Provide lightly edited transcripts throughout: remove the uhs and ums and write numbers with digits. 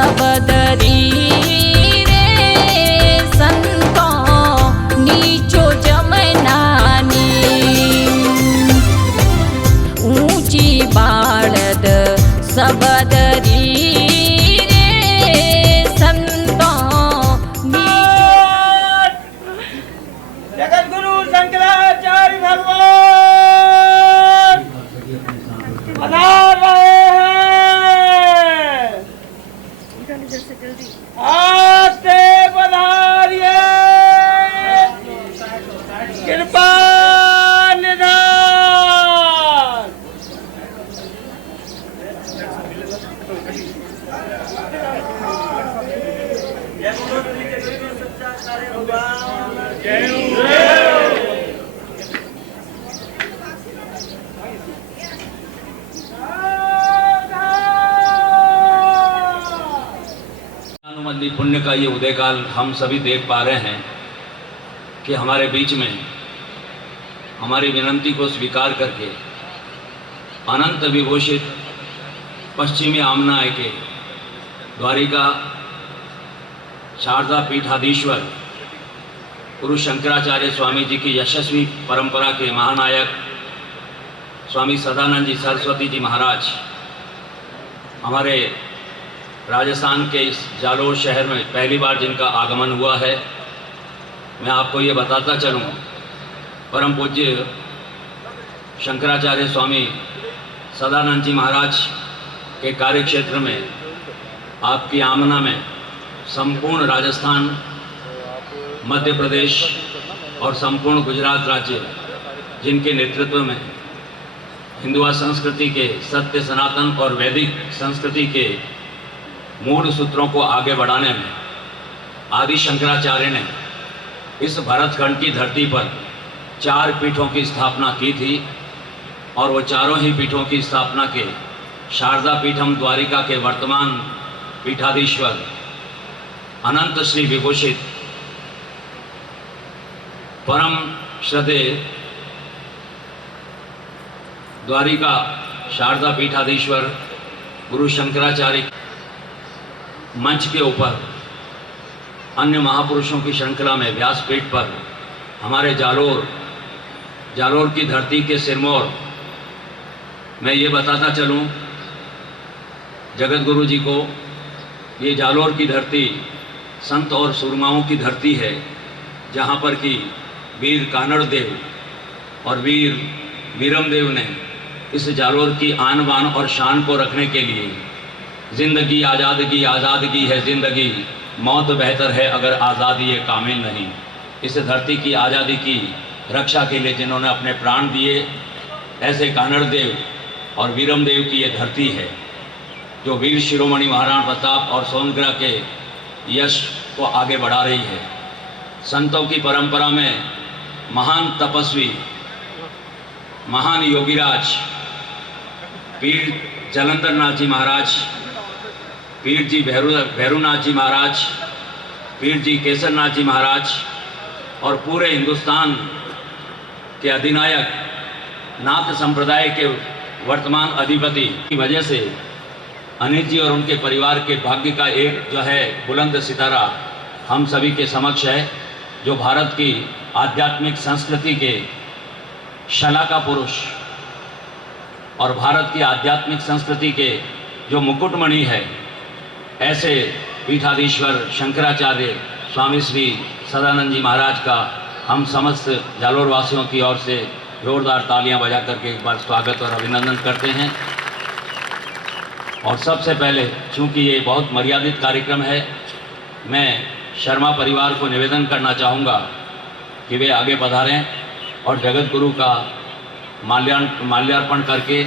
सब दरी रे संतो नीचो जमनानी ऊंची बाळद सब दरी रे संतो जगत गुरु शंकराचार्य भगवान पधार रहे हैं। आते पधारिए कृपा निधान। पुण्य का ये उदयकाल हम सभी देख पा रहे हैं कि हमारे बीच में हमारी विनंती को स्वीकार करके अनंत विभूषित पश्चिमी आमनाय के द्वारिका शारदा पीठाधीश्वर गुरु शंकराचार्य स्वामी जी की यशस्वी परंपरा के महानायक स्वामी सदानंद जी सरस्वती जी महाराज हमारे राजस्थान के इस जालोर शहर में पहली बार जिनका आगमन हुआ है। मैं आपको ये बताता चलूँ, परम पूज्य शंकराचार्य स्वामी सदानंद जी महाराज के कार्यक्षेत्र में आपकी आमना में संपूर्ण राजस्थान, मध्य प्रदेश और संपूर्ण गुजरात राज्य जिनके नेतृत्व में हिंदुआ संस्कृति के सत्य, सनातन और वैदिक संस्कृति के मूल सूत्रों को आगे बढ़ाने में आदि शंकराचार्य ने इस भरतखंड की धरती पर 4 पीठों की स्थापना की थी और वो चारों ही पीठों की स्थापना के शारदा पीठम द्वारिका के वर्तमान पीठाधीश्वर अनंत श्री विभूषित परम श्रद्धेय द्वारिका शारदा पीठाधीश्वर गुरु शंकराचार्य मंच के ऊपर अन्य महापुरुषों की श्रृंखला में व्यासपीठ पर हमारे जालोर की धरती के सिरमौर मैं ये बताता चलूं जगत गुरु जी को, ये जालोर की धरती संत और सुरमाओं की धरती है, जहाँ पर कि वीर कानड़ देव और वीर वीरम देव ने इस जालोर की आन बान और शान को रखने के लिए जिंदगी आज़ादगी आज़ादगी है जिंदगी, मौत बेहतर है अगर आज़ादी ये कामिल नहीं। इस धरती की आज़ादी की रक्षा के लिए जिन्होंने अपने प्राण दिए, ऐसे कानड़ देव और वीरम देव की ये धरती है जो वीर शिरोमणि महाराणा प्रताप और सोनग्रह के यश को आगे बढ़ा रही है। संतों की परंपरा में महान तपस्वी, महान योगीराज पीर जलंधर नाथ जी महाराज, पीर जी भैरूनाथ जी महाराज, पीर जी केसरनाथ जी महाराज और पूरे हिंदुस्तान के अधिनायक नाथ संप्रदाय के वर्तमान अधिपति की वजह से अनिल जी और उनके परिवार के भाग्य का एक जो है बुलंद सितारा हम सभी के समक्ष है, जो भारत की आध्यात्मिक संस्कृति के शलाका पुरुष और भारत की आध्यात्मिक संस्कृति के जो मुकुटमणि है, ऐसे पीठाधीश्वर शंकराचार्य स्वामी श्री सदानंद जी महाराज का हम समस्त जालोर वासियों की ओर से जोरदार तालियां बजा करके एक बार स्वागत और अभिनंदन करते हैं। और सबसे पहले चूंकि ये बहुत मर्यादित कार्यक्रम है, मैं शर्मा परिवार को निवेदन करना चाहूँगा कि वे आगे पधारें और जगत गुरु का माल्यार्पण करके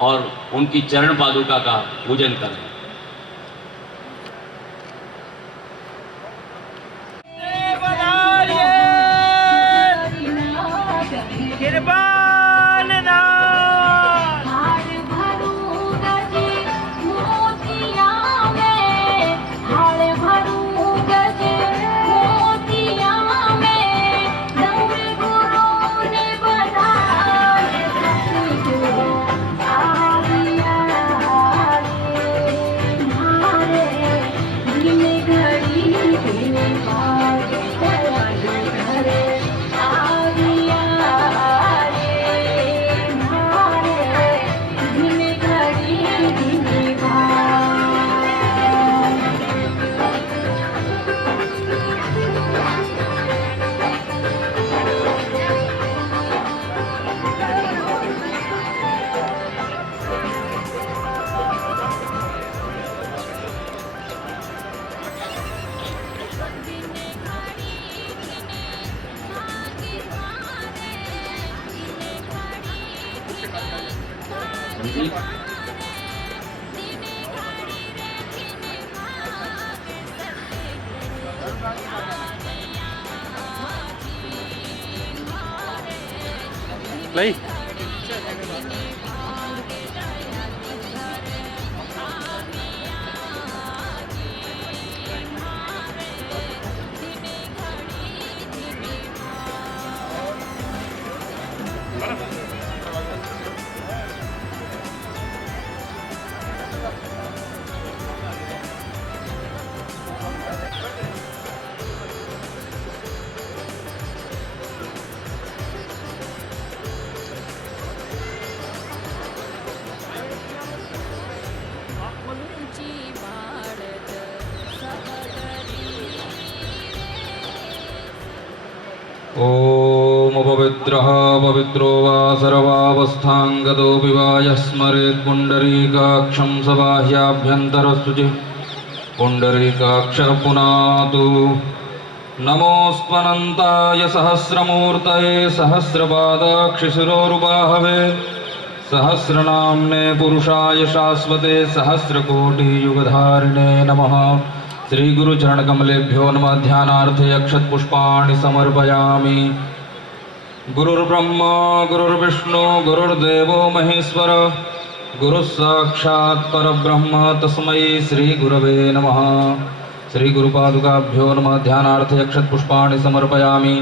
और उनकी चरण पादुका का पूजन करें। जी नहीं ऊंची बाळद सबदरी ॐ पवित्रः पवित्रो वा सर्वावस्थाङ्गतोऽपि वा यः स्मरेत् पुण्डरीकाक्षं स बाह्याभ्यन्तरस्तुति पुण्डरीकाक्षः पुनातु नमोऽस्त्वनन्ताय सहस्रमूर्तये सहस्रपादाक्षिशिरोरुबाहवे सहस्रनाम्ने पुरुषाय शाश्वते सहस्रकोटियुगधारिणे नमः। श्रीगुरुचरणकमलेभ्यो नमः। ध्यानार्थे अक्षतपुष्पाणि समर्पयामि। गुरुर्ब्रह्मा गुरुर्विष्णु गुरुर्देवो महेश्वर गुरुः साक्षात् परब्रह्म तस्मै श्रीगुरवे नमः। श्रीगुरुपादुकाभ्यो नमः। ध्यानार्थे अक्षतपुष्पाणि समर्पयामि।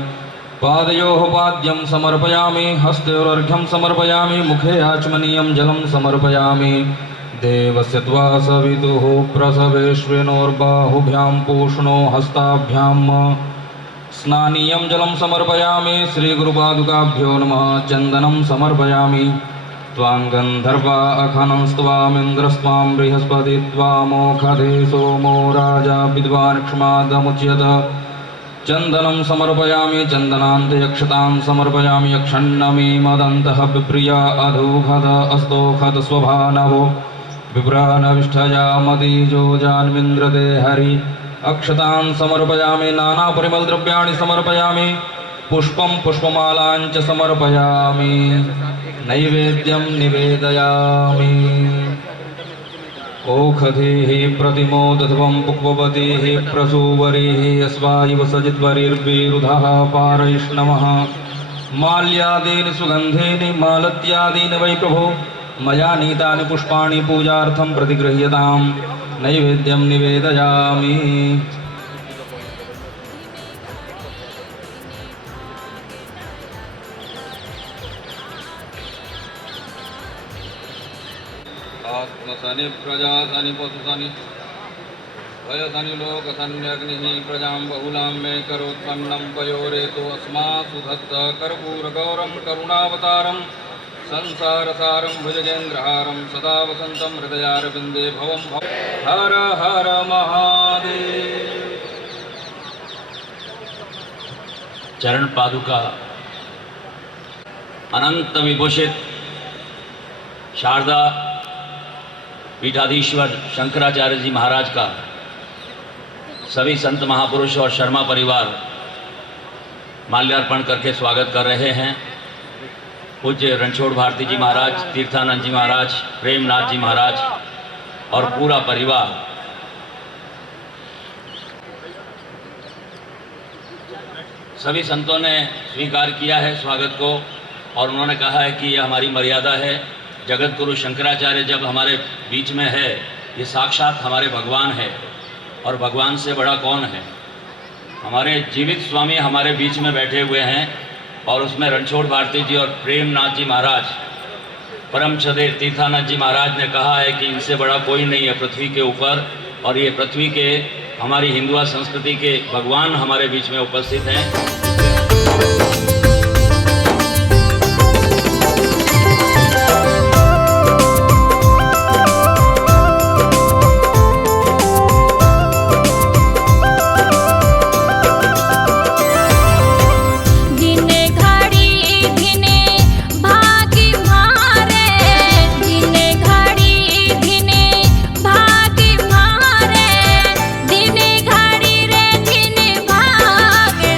पादयोः पाद्यं समर्पयामि। हस्तयोरर्घ्यं समर्पयामि। मुखे आचमनीयं जलं समर्पयामि। देवस्य त्वा सवितुः प्रसवेश्विनोर्बाहुभ्यां पूष्णो हस्ताभ्यां स्नानीयं जलं समर्पयामि। श्रीगुरुपादुकाभ्यो नमः। चन्दनं समर्पयामि। त्वां गन्धर्वा अखनं स्त्वामिन्द्रस्त्वां बृहस्पति त्वामोखधे सोमो राजा विद्वान् क्ष्मादमुच्यत। चन्दनं समर्पयामि। चन्दनान्ते यक्षतां समर्पयामि। यक्षन्नमी मदन्तः विप्रिया अधूखद अस्तोखद स्वभानवो विभ्रानविष्ठया मदीजो जान्मिन्द्रते हरि। अक्षतां समर्पयामि। नानापरिमलद्रव्याणि समर्पयामि। पुष्पं पुष्पमालां च समर्पयामि। नैवेद्यं निवेदयामि। ओखधेः प्रतिमोदध्वं पुष्पवतेः प्रसूवरेः अस्वायव सजिद्वरिर्विरुधः पारैष्णवः। माल्यादीनि सुगन्धेनि मालत्यादीनि वै प्रभो मया नीतानि पुष्पाणि पूजार्थं प्रतिगृह्यतां। नैवेद्यं निवेदयामि। आत्मसनि प्रजासनि पशुसनि वयसनि लोकसन्यग्निः प्रजां बहुलां मे करोत्पन्नं पयोरेतो अस्मासु धत्त कर्पूरगौरं करुणावतारं संसारसारं भुजगेन्द्रहारं सदा वसन्तं हृदयारविन्दे भवं भव। हर हर महादेव। चरण पादुका अनंत विभूषित शारदा पीठाधीश्वर शंकराचार्य जी महाराज का सभी संत महापुरुष और शर्मा परिवार माल्यार्पण करके स्वागत कर रहे हैं। पूज्य रणछोड़ भारती जी महाराज, तीर्थानंद जी महाराज, प्रेमनाथ जी महाराज और पूरा परिवार सभी संतों ने स्वीकार किया है स्वागत को और उन्होंने कहा है कि यह हमारी मर्यादा है। जगत गुरु शंकराचार्य जब हमारे बीच में है, ये साक्षात हमारे भगवान है और भगवान से बड़ा कौन है। हमारे जीवित स्वामी हमारे बीच में बैठे हुए हैं और उसमें रणछोड़ भारती जी और प्रेमनाथ जी महाराज, परम छदेव तीर्थानंद जी महाराज ने कहा है कि इनसे बड़ा कोई नहीं है पृथ्वी के ऊपर। और ये पृथ्वी के हमारी हिंदुआ संस्कृति के भगवान हमारे बीच में उपस्थित हैं।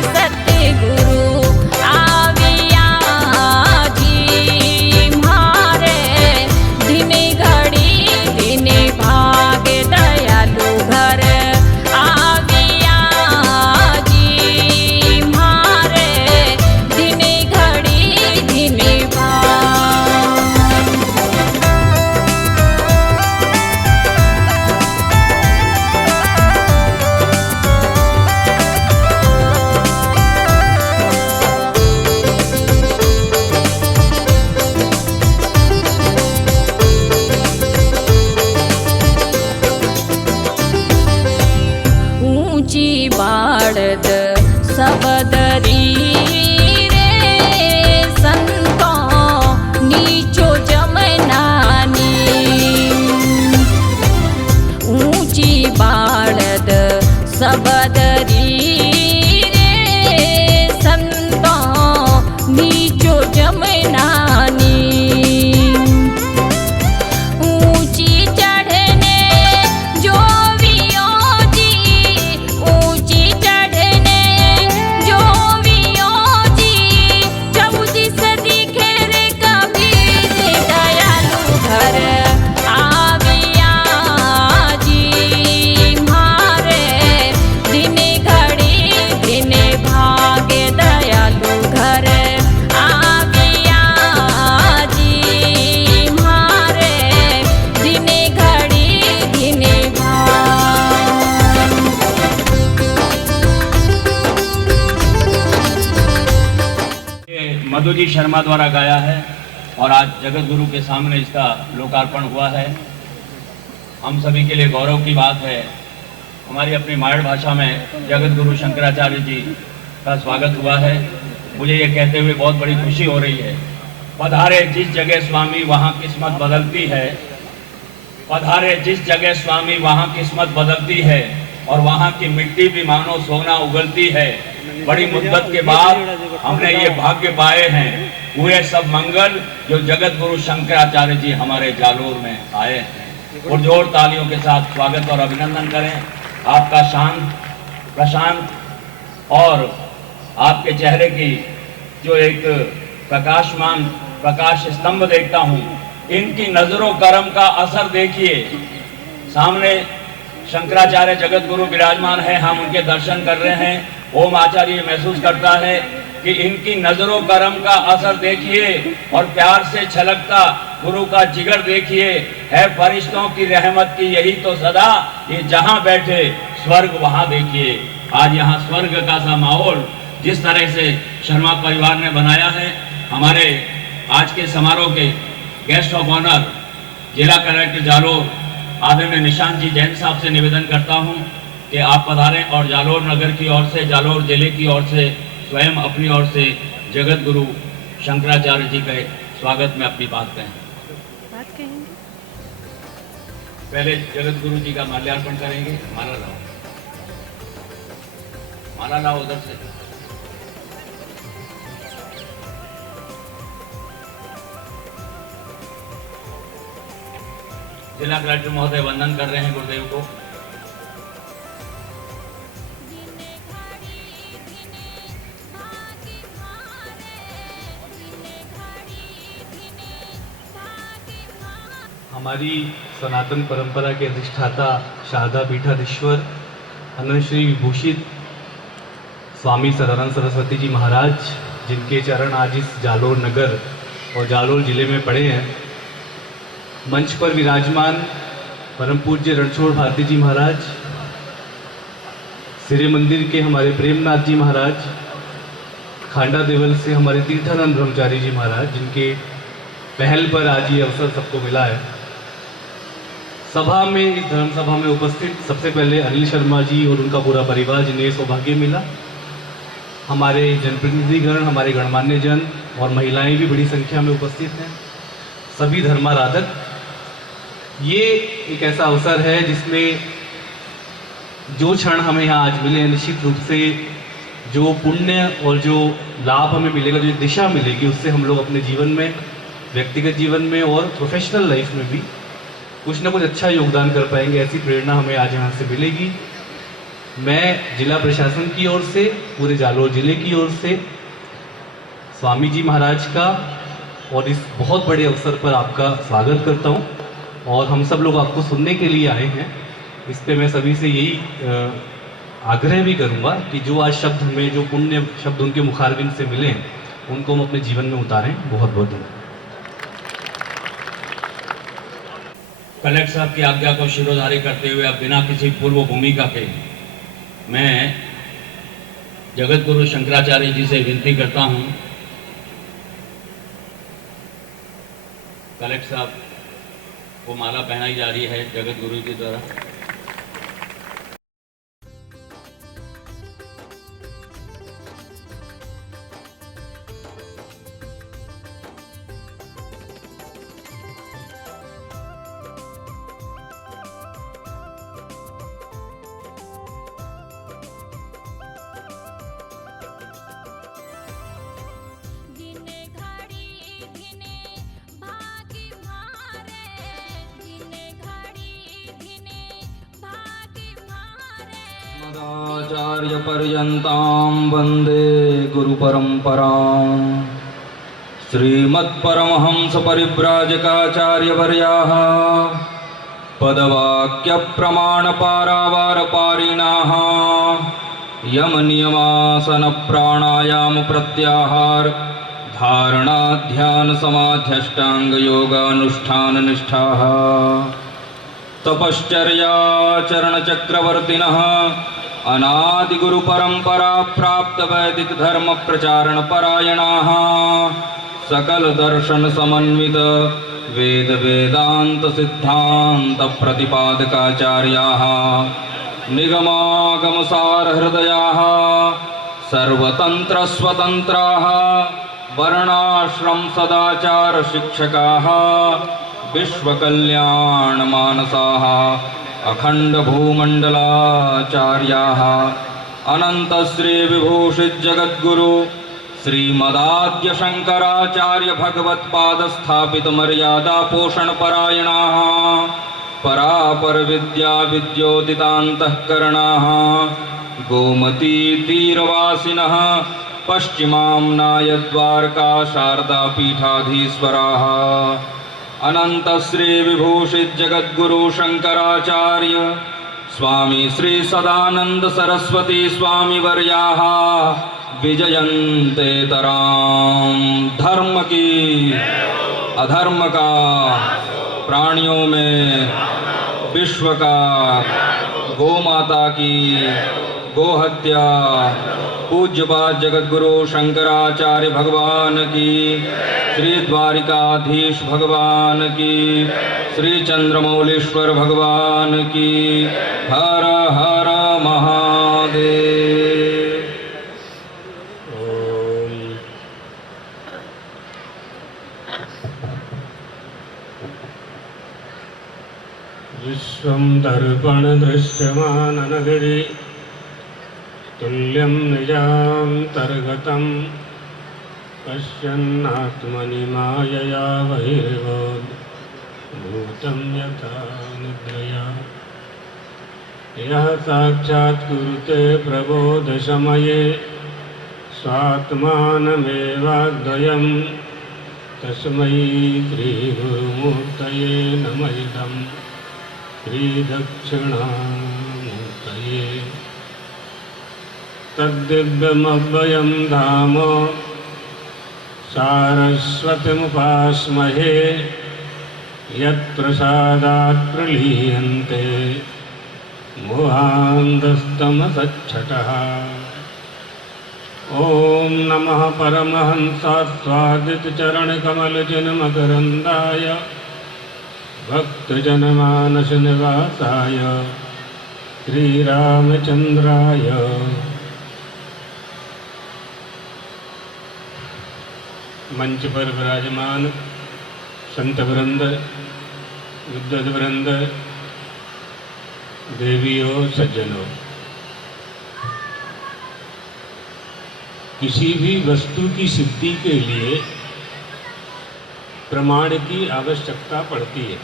सत्य ज्योति शर्मा द्वारा गाया है और आज जगत गुरु के सामने इसका लोकार्पण हुआ है। हम सभी के लिए गौरव की बात है, हमारी अपनी मातृभाषा में जगत गुरु शंकराचार्य जी का स्वागत हुआ है। मुझे ये कहते हुए बहुत बड़ी खुशी हो रही है। पधारे जिस जगह स्वामी वहाँ किस्मत बदलती है, पधारे जिस जगह स्वामी वहाँ किस्मत बदलती है और वहाँ की मिट्टी भी मानो सोना उगलती है। बड़ी मुद्दत के बाद हमने ये भाग्य पाए हैं, हुए सब मंगल जो जगत गुरु शंकराचार्य जी हमारे जालोर में आए हैं। और जोर तालियों के साथ स्वागत और अभिनंदन करें। आपका शांत प्रशांत और आपके चेहरे की जो एक प्रकाशमान प्रकाश स्तंभ देखता हूँ, इनकी नजरों करम का असर देखिए। सामने शंकराचार्य जगत गुरु विराजमान है, हम उनके दर्शन कर रहे हैं। ओम आचार्य महसूस करता है कि इनकी नजरों करम का असर देखिए और प्यार से छलकता गुरु का जिगर देखिए। है फरिश्तों की रहमत की यही तो सदा, ये जहां बैठे स्वर्ग वहां देखिए। आज यहाँ स्वर्ग का सा माहौल जिस तरह से शर्मा परिवार ने बनाया है। हमारे आज के समारोह के गेस्ट ऑफ ऑनर जिला कलेक्टर जालोर आदरणीय निशांत जी जैन साहब से निवेदन करता हूं कि आप पधारें और जालोर नगर की ओर से, जालोर जिले की ओर से, स्वयं अपनी ओर से जगत गुरु शंकराचार्य जी के स्वागत में अपनी बात कहेंगे। पहले जगत गुरु जी का माल्यार्पण करेंगे। माला लाओ उधर से। जिला कलेक्टर महोदय वंदन कर रहे हैं गुरुदेव को। हमारी सनातन परंपरा के अधिष्ठाता शारदा पीठाधीश्वर अनंत श्री विभूषित स्वामी सदानंद सरस्वती जी महाराज, जिनके चरण आज इस जालोर नगर और जालोर जिले में पड़े हैं, मंच पर विराजमान परम पूज्य रणछोड़ भारती जी महाराज, सिरे मंदिर के हमारे प्रेमनाथ जी महाराज, खांडा देवल से हमारे तीर्थानंद ब्रह्मचारी जी महाराज, जिनके पहल पर आज ये अवसर सबको मिला है। सभा में, इस धर्म सभा में उपस्थित सबसे पहले अनिल शर्मा जी और उनका पूरा परिवार, जिन्हें सौभाग्य मिला। हमारे जनप्रतिनिधिगण, हमारे गणमान्य जन और महिलाएं भी बड़ी संख्या में उपस्थित हैं, सभी धर्माराधक। ये एक ऐसा अवसर है जिसमें जो क्षण हमें यहाँ आज मिले, निश्चित रूप से जो पुण्य और जो लाभ हमें मिलेगा, जो दिशा मिलेगी, उससे हम लोग अपने जीवन में, व्यक्तिगत जीवन में और प्रोफेशनल लाइफ में भी कुछ ना कुछ अच्छा योगदान कर पाएंगे। ऐसी प्रेरणा हमें आज यहाँ से मिलेगी। मैं जिला प्रशासन की ओर से, पूरे जालोर जिले की ओर से स्वामी जी महाराज का और इस बहुत बड़े अवसर पर आपका स्वागत करता हूँ। और हम सब लोग आपको सुनने के लिए आए हैं। इस पे मैं सभी से यही आग्रह भी करूँगा कि जो आज शब्द हमें, जो पुण्य शब्द उनके मुखारबिंद से मिले, उनको हम अपने जीवन में उतारें। बहुत बहुत धन्यवाद। कलेक्टर साहब की आज्ञा को शिरोधारी करते हुए अब बिना किसी पूर्व भूमिका के मैं जगत गुरु शंकराचार्य जी से विनती करता हूं, कलेक्टर साहब को माला पहनाई जा रही है जगत गुरु जी द्वारा। आचार्य पर्यन्तां वन्दे गुरुपरम्परां। श्रीमत्परमहंस परिव्राजकाचार्यवर्याः पदवाक्यप्रमाणपारावारपारिणाः यमनियमासनप्राणायामप्रत्याहार धारणाध्यानसमाध्यष्टाङ्गयोगानुष्ठाननिष्ठाः तपश्चर्याचरणचक्रवर्तिनः अनादिगुरु परंपरा प्राप्त वैदिक धर्म प्रचारण परायणाः सकल दर्शन समन्वित वेद वेदांत सिद्धांत प्रतिपादकाचार्याः निगमागम सार हृदयाः सर्वतंत्र स्वतंत्राः वर्णाश्रम सदाचार शिक्षकाः विश्वकल्याण मानसाः अखंड भूमंडलाचार्याः अनंत श्री विभूषित जगद्गुरु श्रीमदाद्य शंकराचार्य भगवत्पाद स्थापित मर्यादा पोषण परायणाः परापर विद्या विद्योदितान्तःकरणाः गोमती तीरवासिनः पश्चिमाम्नाय द्वारका शारदा पीठाधीश्वराः अनंत श्री विभूषित जगद्गुरु शंकराचार्य स्वामी श्री सदानंद सरस्वती स्वामी वर्याः विजयन्ते तराम धर्म की अधर्म का प्राणियों में विश्व का गोमाता की गोहत्या पूज्यपाद जगद्गुरु शंकराचार्य भगवान की श्री द्वारिकाधीश भगवान की श्री चंद्रमौलेश्वर भगवान की हर हर महादेव। विश्वं दर्पण दृश्यमाननगरे तुल्यं निजान्तर्गतं पश्यन्नात्मनि मायया बहिर्भूतं यथा निद्रया यः साक्षात्कुरुते प्रबोधसमये स्वात्मानमेवाद्वयं तस्मै श्रीगुरुमूर्तये नमः इदं श्रीदक्षिणामूर्तये। तद्दिव्यमव्ययं धाम सारस्वतीमुपास्महे यत्प्रसादात् प्रलीयन्ते मोहान्धस्तमसच्छटः। ॐ नमः परमहंसास्वादितचरणकमलजनमकरन्दाय भक्तजनमानसनिवासाय श्रीरामचन्द्राय मंच पर विराजमान संत वृंद, विद्वद वृंद, देवियों, सज्जनों, किसी भी वस्तु की सिद्धि के लिए प्रमाण की आवश्यकता पड़ती है।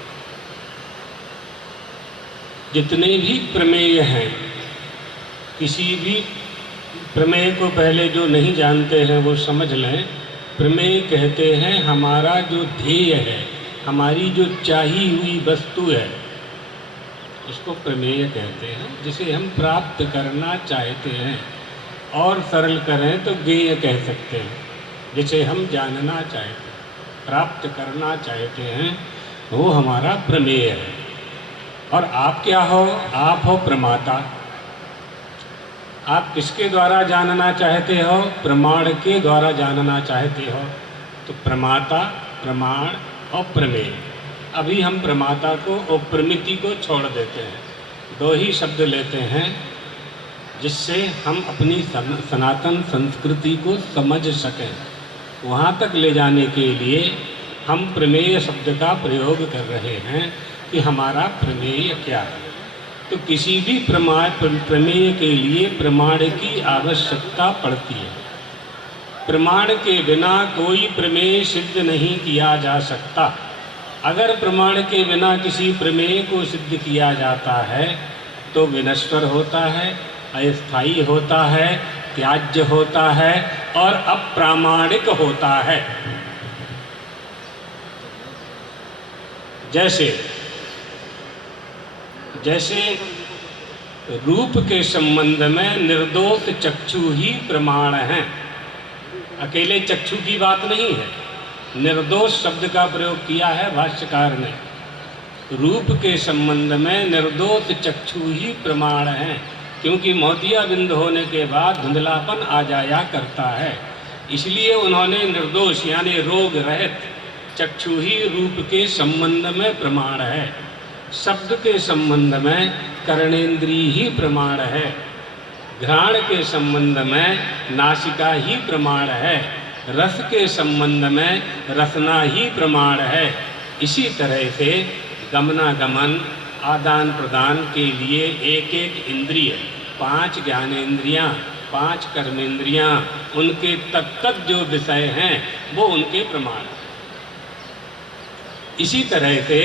जितने भी प्रमेय हैं, किसी भी प्रमेय को पहले जो नहीं जानते हैं वो समझ लें। प्रमेय कहते हैं हमारा जो ध्येय है, हमारी जो चाही हुई वस्तु है, उसको प्रमेय कहते हैं, जिसे हम प्राप्त करना चाहते हैं। और सरल करें तो ज्ञेय कह सकते हैं, जिसे हम जानना चाहते हैं, प्राप्त करना चाहते हैं, वो हमारा प्रमेय है। और आप क्या हो? आप हो प्रमाता। आप किसके द्वारा जानना चाहते हो? प्रमाण के द्वारा जानना चाहते हो। तो प्रमाता, प्रमाण और प्रमेय। अभी हम प्रमाता को और प्रमिति को छोड़ देते हैं, दो ही शब्द लेते हैं, जिससे हम अपनी सनातन संस्कृति को समझ सकें। वहाँ तक ले जाने के लिए हम प्रमेय शब्द का प्रयोग कर रहे हैं कि हमारा प्रमेय क्या है। तो किसी भी प्रमेय के लिए प्रमाण की आवश्यकता पड़ती है। प्रमाण के बिना कोई प्रमेय सिद्ध नहीं किया जा सकता। अगर प्रमाण के बिना किसी प्रमेय को सिद्ध किया जाता है तो विनश्वर होता है, अस्थायी होता है, त्याज्य होता है और अप्रामाणिक होता है। जैसे रूप के संबंध में निर्दोष चक्षु ही प्रमाण है। अकेले चक्षु की बात नहीं है, निर्दोष शब्द का प्रयोग किया है भाष्यकार ने। रूप के संबंध में निर्दोष चक्षु ही प्रमाण है। क्योंकि मोतिया बिंद होने के बाद धुंधलापन आ जाया करता है। इसलिए उन्होंने निर्दोष यानी रोग रहित चक्षु ही रूप के संबंध में प्रमाण है, शब्द के संबंध में कर्णेंद्रिय ही प्रमाण है, घ्राण के संबंध में नासिका ही प्रमाण है, रस के संबंध में रसना ही प्रमाण है। इसी तरह से गमनागमन आदान प्रदान के लिए एक एक इंद्रिय, 5 ज्ञानेंद्रियां, 5 कर्मेंद्रियां, उनके तत्त जो विषय हैं वो उनके प्रमाण हैं। इसी तरह से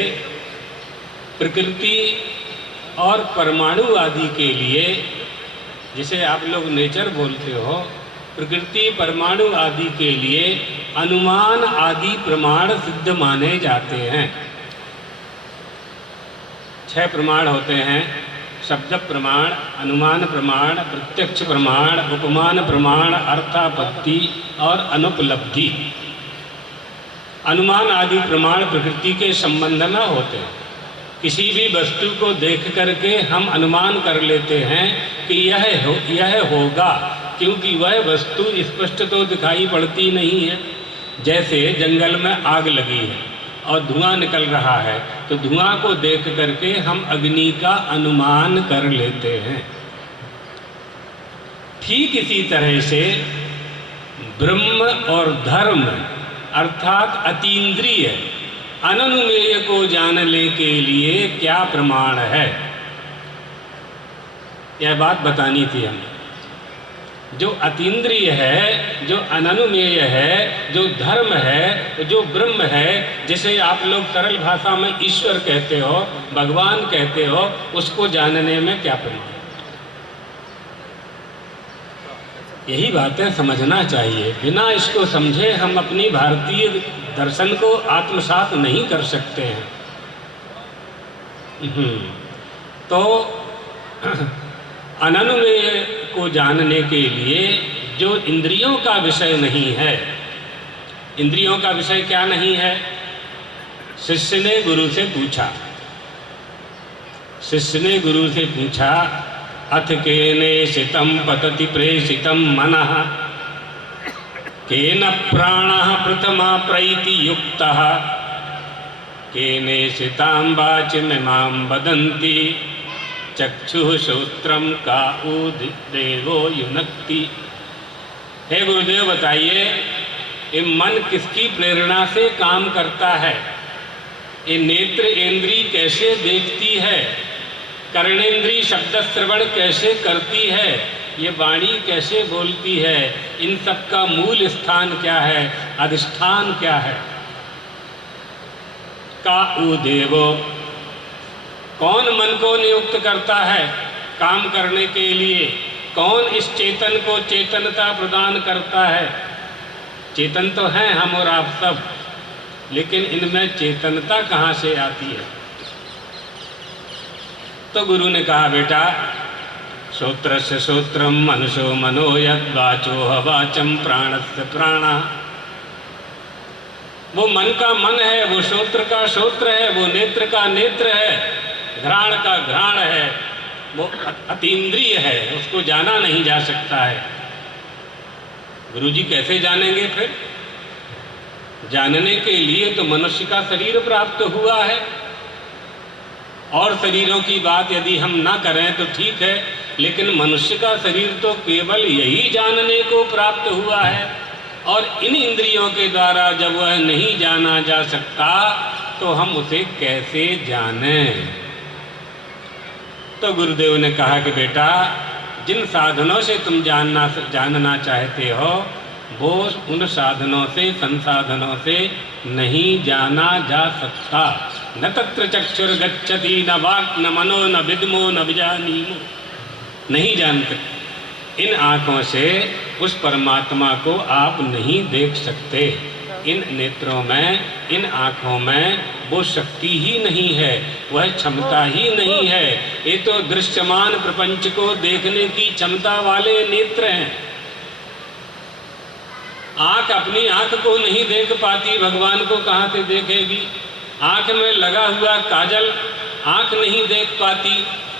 प्रकृति और परमाणु आदि के लिए, जिसे आप लोग नेचर बोलते हो, प्रकृति परमाणु आदि के लिए अनुमान आदि प्रमाण सिद्ध माने जाते हैं। 6 प्रमाण होते हैं: शब्द प्रमाण, अनुमान प्रमाण, प्रत्यक्ष प्रमाण, उपमान प्रमाण, अर्थापत्ति और अनुपलब्धि। अनुमान आदि प्रमाण प्रकृति के संबंध में होते हैं। किसी भी वस्तु को देख करके हम अनुमान कर लेते हैं कि यह होगा, क्योंकि वह वस्तु स्पष्ट तो दिखाई पड़ती नहीं है। जैसे जंगल में आग लगी है और धुआं निकल रहा है, तो धुआं को देख करके हम अग्नि का अनुमान कर लेते हैं। ठीक इसी तरह से ब्रह्म और धर्म अर्थात अतीन्द्रिय अननुमेय को जानने के लिए क्या प्रमाण है, यह बात बतानी थी हमें। जो अतीन्द्रिय है, जो अननुमेय है, जो धर्म है, जो ब्रह्म है, जिसे आप लोग सरल भाषा में ईश्वर कहते हो, भगवान कहते हो, उसको जानने में क्या प्रमाण? यही बातें समझना चाहिए। बिना इसको समझे हम अपनी भारतीय दर्शन को आत्मसात नहीं कर सकते हैं। तो अननुमेय को जानने के लिए जो इंद्रियों का विषय नहीं है, इंद्रियों का विषय क्या नहीं है? शिष्य ने गुरु से पूछा, शिष्य ने गुरु से पूछा, अथ केनेषितं पतति प्रेषितं मनः, केन प्राणः प्रथमा प्रैति युक्तः, केनेषितां वाचिमिमां वदन्ति, चक्षुः श्रोत्रं का देवो युनक्ति। हे गुरुदेव बताइए, ये मन किसकी प्रेरणा से काम करता है? ये नेत्र इंद्री कैसे देखती है? कर्णेंद्री शब्द श्रवण कैसे करती है? ये वाणी कैसे बोलती है? इन सब का मूल स्थान क्या है? अधिष्ठान क्या है? का देवो, कौन मन को नियुक्त करता है काम करने के लिए? कौन इस चेतन को चेतनता प्रदान करता है? चेतन तो हैं हम और आप सब, लेकिन इनमें चेतनता कहाँ से आती है? तो गुरु ने कहा, बेटा, श्रोत्रस्य श्रोत्रम मनुषो मनो यद् वाचो वाचम प्राणस्य प्राणः। वो मन का मन है, वो श्रोत्र का श्रोत्र है, वो नेत्र का नेत्र है, घ्राण का घ्राण है, वो अतीन्द्रिय है, उसको जाना नहीं जा सकता है। गुरुजी कैसे जानेंगे फिर? जानने के लिए तो मनुष्य का शरीर प्राप्त हुआ है, और शरीरों की बात यदि हम ना करें तो ठीक है, लेकिन मनुष्य का शरीर तो केवल यही जानने को प्राप्त हुआ है। और इन इंद्रियों के द्वारा जब वह नहीं जाना जा सकता तो हम उसे कैसे जानें? तो गुरुदेव ने कहा कि बेटा, जिन साधनों से तुम जानना चाहते हो, वो उन साधनों से, संसाधनों से नहीं जाना जा सकता। न तत्र चक्षुर्गच्छति न वाक् न मनो न विद्मो न विजानीमो। नहीं जानते। इन आँखों से उस परमात्मा को आप नहीं देख सकते। इन नेत्रों में, इन आँखों में वो शक्ति ही नहीं है, वह क्षमता ही नहीं है। ये तो दृश्यमान प्रपंच को देखने की क्षमता वाले नेत्र हैं। आँख अपनी आँख को नहीं देख पाती, भगवान को कहाँ से देखेगी? आँख में लगा हुआ काजल आँख नहीं देख पाती,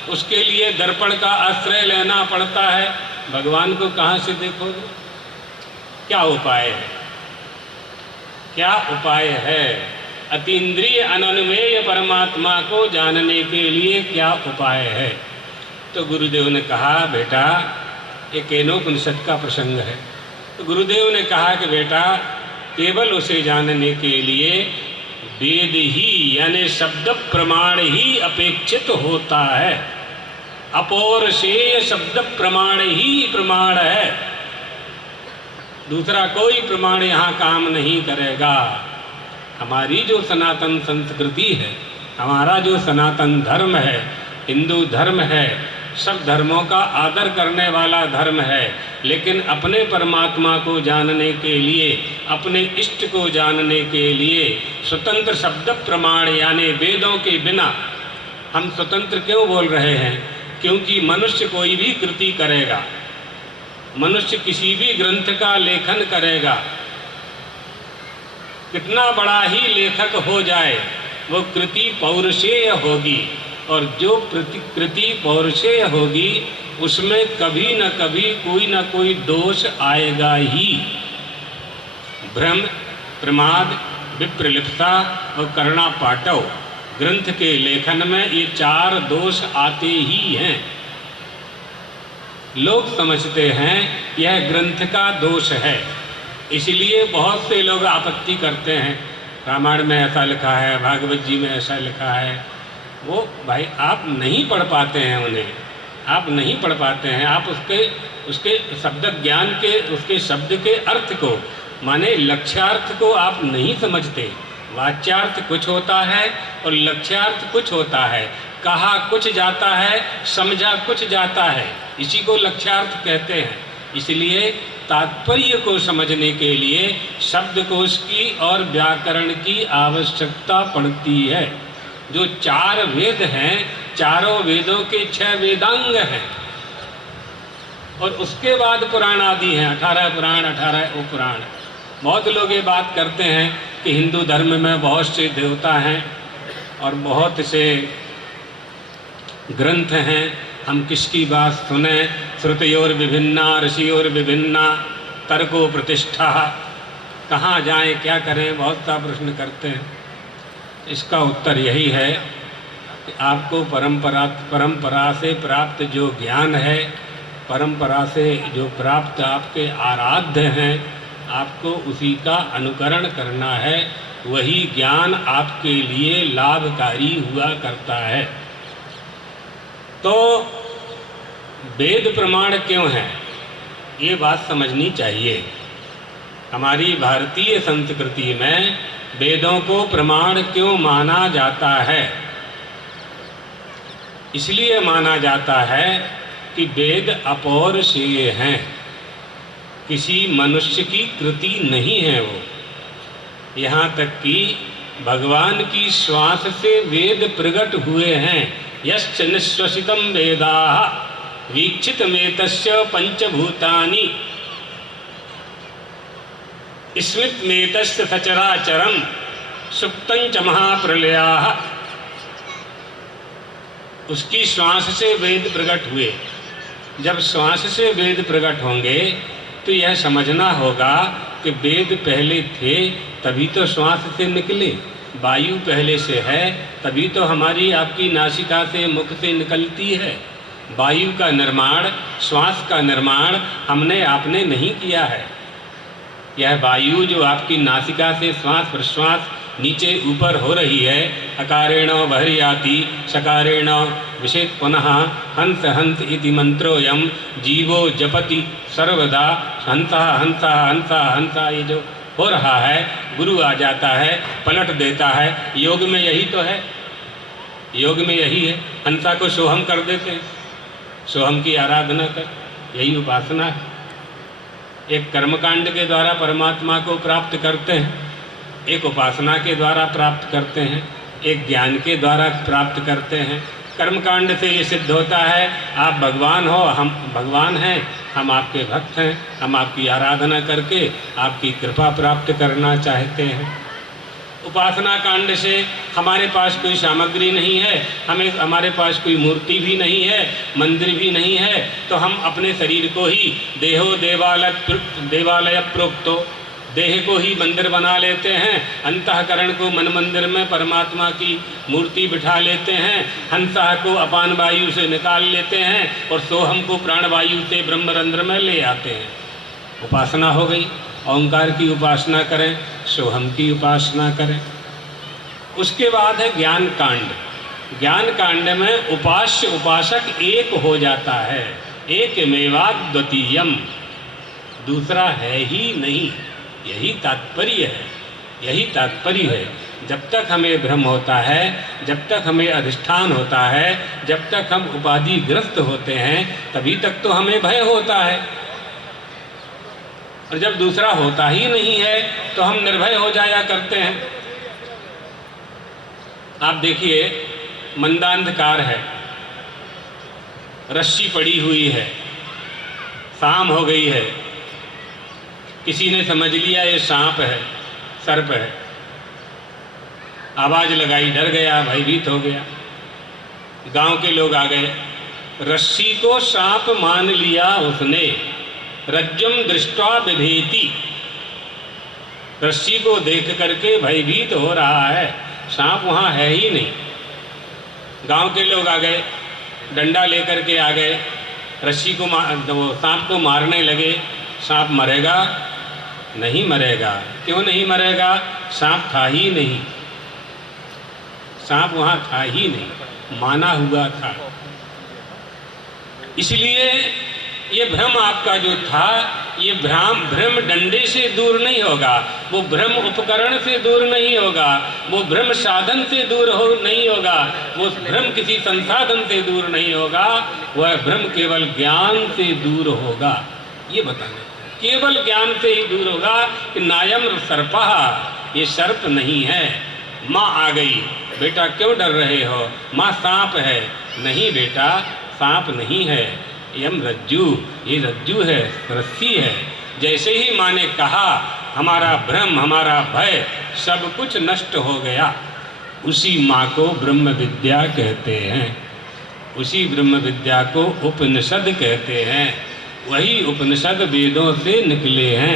उसके लिए दर्पण का आश्रय लेना पड़ता है। भगवान को कहाँ से देखोगे? क्या उपाय है? क्या उपाय है? अतीन्द्रिय अनन्वेय परमात्मा को जानने के लिए क्या उपाय है? तो गुरुदेव ने कहा, बेटा ये केनोपनिषद का प्रसंग है। तो गुरुदेव ने कहा कि बेटा केवल उसे जानने के लिए वेद ही यानी शब्द प्रमाण ही अपेक्षित होता है। अपौरुषेय शब्द प्रमाण ही प्रमाण है, दूसरा कोई प्रमाण यहाँ काम नहीं करेगा। हमारी जो सनातन संस्कृति है, हमारा जो सनातन धर्म है, हिंदू धर्म है, सब धर्मों का आदर करने वाला धर्म है, लेकिन अपने परमात्मा को जानने के लिए, अपने इष्ट को जानने के लिए स्वतंत्र शब्द प्रमाण यानी वेदों के बिना हम स्वतंत्र क्यों बोल रहे हैं? क्योंकि मनुष्य कोई भी कृति करेगा, मनुष्य किसी भी ग्रंथ का लेखन करेगा, कितना बड़ा ही लेखक हो जाए, वो कृति पौरुषेय होगी, और जो कृति पौरुषेय होगी उसमें कभी न कभी कोई न कोई दोष आएगा ही। भ्रम, प्रमाद, विप्रलिप्तता और करुणा पाटव ग्रंथ के लेखन में ये 4 दोष आते ही हैं। लोग समझते हैं यह ग्रंथ का दोष है, इसलिए बहुत से लोग आपत्ति करते हैं, रामायण में ऐसा लिखा है, भागवत जी में ऐसा लिखा है। वो भाई आप नहीं पढ़ पाते हैं, उन्हें आप नहीं पढ़ पाते हैं, आप उसके शब्द ज्ञान के, उसके शब्द के अर्थ को माने लक्ष्यार्थ को आप नहीं समझते। वाच्यार्थ कुछ होता है और लक्ष्यार्थ कुछ होता है, कहा कुछ जाता है, समझा कुछ जाता है, इसी को लक्ष्यार्थ कहते हैं। इसलिए तात्पर्य को समझने के लिए शब्दकोश की और व्याकरण की आवश्यकता पड़ती है। जो 4 वेद हैं, चारों वेदों के 6 वेदांग हैं, और उसके बाद पुराण आदि हैं, 18 पुराण, 18 उपपुराण। बहुत लोग ये बात करते हैं कि हिंदू धर्म में बहुत से देवता हैं और बहुत से ग्रंथ हैं, हम किसकी बात सुने? श्रुतियोर विभिन्ना ऋषियोर विभिन्ना तर्को प्रतिष्ठा, कहाँ जाएं, क्या करें, बहुत सा प्रश्न करते हैं। इसका उत्तर यही है कि आपको परंपरा से प्राप्त जो ज्ञान है, परंपरा से जो प्राप्त आपके आराध्य हैं, आपको उसी का अनुकरण करना है। वही ज्ञान आपके लिए लाभकारी हुआ करता है। तो वेद प्रमाण क्यों है, ये बात समझनी चाहिए। हमारी भारतीय संस्कृति में वेदों को प्रमाण क्यों माना जाता है? इसलिए माना जाता है कि वेद अपौरुषेय हैं, किसी मनुष्य की कृति नहीं है वो। यहाँ तक कि भगवान की श्वास से वेद प्रकट हुए हैं। यश्च निश्वसितम वेदाः वीक्षितमेतस्य पंचभूतानि स्मृतमेतस्य सचराचरम सुप्तं च महाप्रलयाः। उसकी श्वास से वेद प्रकट हुए। जब श्वास से वेद प्रकट होंगे तो यह समझना होगा कि वेद पहले थे तभी तो श्वास से निकले। वायु पहले से है तभी तो हमारी आपकी नासिका से, मुख से निकलती है। वायु का निर्माण, श्वास का निर्माण हमने आपने नहीं किया है। यह वायु जो आपकी नासिका से श्वास प्रश्वास नीचे ऊपर हो रही है, अकारेण बहिर्याति सकारेण विषेत पुनः हंस हंस इति मंत्रोयम जीवो जपति सर्वदा हंसा हंसा हंसा हंसा। ये जो हो रहा है, गुरु आ जाता है, पलट देता है। योग में यही तो है, योग में यही है। हंसा को सोहम कर देते हैं, सोहम की आराधना कर, यही उपासना है। एक कर्मकांड के द्वारा परमात्मा को प्राप्त करते हैं, एक उपासना के द्वारा प्राप्त करते हैं, एक ज्ञान के द्वारा प्राप्त करते हैं। कर्मकांड से ये सिद्ध होता है आप भगवान हो, हम भगवान हैं, हम आपके भक्त हैं, हम आपकी आराधना करके आपकी कृपा प्राप्त करना चाहते हैं। उपासना कांड से हमारे पास कोई सामग्री नहीं है, हमारे पास कोई मूर्ति भी नहीं है, मंदिर भी नहीं है, तो हम अपने शरीर को ही देहो देवालय प्रोक्तो, देह को ही मंदिर बना लेते हैं, अंतःकरण को मन मंदिर में परमात्मा की मूर्ति बिठा लेते हैं, हंसा को अपान वायु से निकाल लेते हैं और सोहम को प्राण वायु से ब्रह्मरंध्र में ले आते हैं। उपासना हो गई। ओंकार की उपासना करें, सोहम की उपासना करें। उसके बाद है ज्ञान कांड। ज्ञान कांड में उपास्य उपासक एक हो जाता है, एक मेवाद्वितीयम, दूसरा है ही नहीं। यही तात्पर्य है, यही तात्पर्य है। जब तक हमें भ्रम होता है, जब तक हमें अधिष्ठान होता है, जब तक हम उपाधिग्रस्त होते हैं, तभी तक तो हमें भय होता है। और जब दूसरा होता ही नहीं है तो हम निर्भय हो जाया करते हैं। आप देखिए, मंदांधकार है, रस्सी पड़ी हुई है, शाम हो गई है, किसी ने समझ लिया ये सांप है, सर्प है, आवाज लगाई, डर गया, भयभीत हो गया। गांव के लोग आ गए, रस्सी को सांप मान लिया उसने, रज्जुम दृष्टा बिभेति, रस्सी को देख करके भयभीत हो रहा है, सांप वहाँ है ही नहीं। गांव के लोग आ गए, डंडा लेकर के आ गए, रस्सी को सांप को मारने लगे। सांप मरेगा? नहीं मरेगा। क्यों नहीं मरेगा? सांप था ही नहीं, सांप वहाँ था ही नहीं, माना हुआ था। इसलिए ये भ्रम आपका जो था, ये भ्रम डंडे से दूर नहीं होगा, वो भ्रम उपकरण से दूर नहीं होगा, वो भ्रम साधन से दूर नहीं होगा, वो भ्रम किसी संसाधन से दूर नहीं होगा, वह भ्रम केवल ज्ञान से दूर होगा। ये बताना, केवल ज्ञान से ही दूर होगा कि नायम सर्पः, ये सर्प नहीं है। माँ आ गई, बेटा क्यों डर रहे हो? माँ सांप है। नहीं बेटा, सांप नहीं है, यम रज्जू, ये रज्जू है, रस्सी है। जैसे ही माँ ने कहा, हमारा भ्रम, हमारा भय सब कुछ नष्ट हो गया। उसी माँ को ब्रह्म विद्या कहते हैं, उसी ब्रह्म विद्या को उपनिषद कहते हैं। वही उपनिषद वेदों से निकले हैं।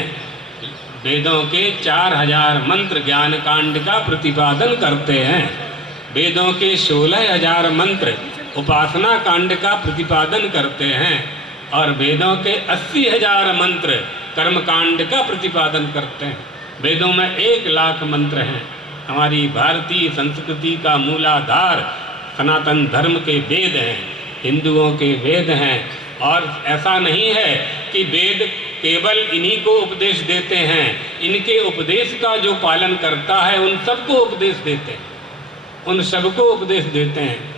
वेदों के 4000 मंत्र ज्ञान कांड का प्रतिपादन करते हैं। वेदों के 16000 मंत्र उपासना कांड का प्रतिपादन करते हैं और वेदों के 80,000 मंत्र कर्म कांड का प्रतिपादन करते हैं। वेदों में 1 लाख मंत्र हैं। हमारी भारतीय संस्कृति का मूलाधार सनातन धर्म के वेद हैं, हिंदुओं के वेद हैं। और ऐसा नहीं है कि वेद केवल इन्हीं को उपदेश देते हैं, इनके उपदेश का जो पालन करता है उन सबको उपदेश देते हैं, उन सबको उपदेश देते हैं।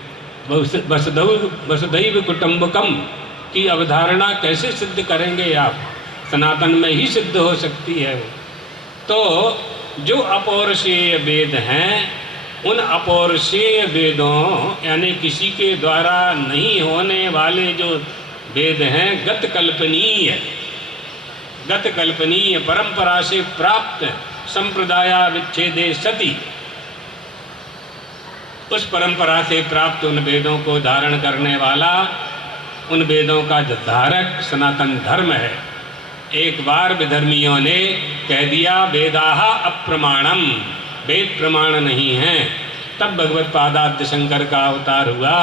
वसुधैव कुटुंबकम की अवधारणा कैसे सिद्ध करेंगे आप? सनातन में ही सिद्ध हो सकती है वो। तो जो अपौरुषेय वेद हैं, उन अपौरुषेय वेदों यानी किसी के द्वारा नहीं होने वाले जो वेद हैं, गत कल्पनीय परंपरा से प्राप्त संप्रदाया विच्छेदे सति, उस परंपरा से प्राप्त उन वेदों को धारण करने वाला, उन वेदों का धारक सनातन धर्म है। एक बार विधर्मियों ने कह दिया वेदाः अप्रमाणम, वेद प्रमाण नहीं हैं। तब भगवत पादाद्य शंकर का अवतार हुआ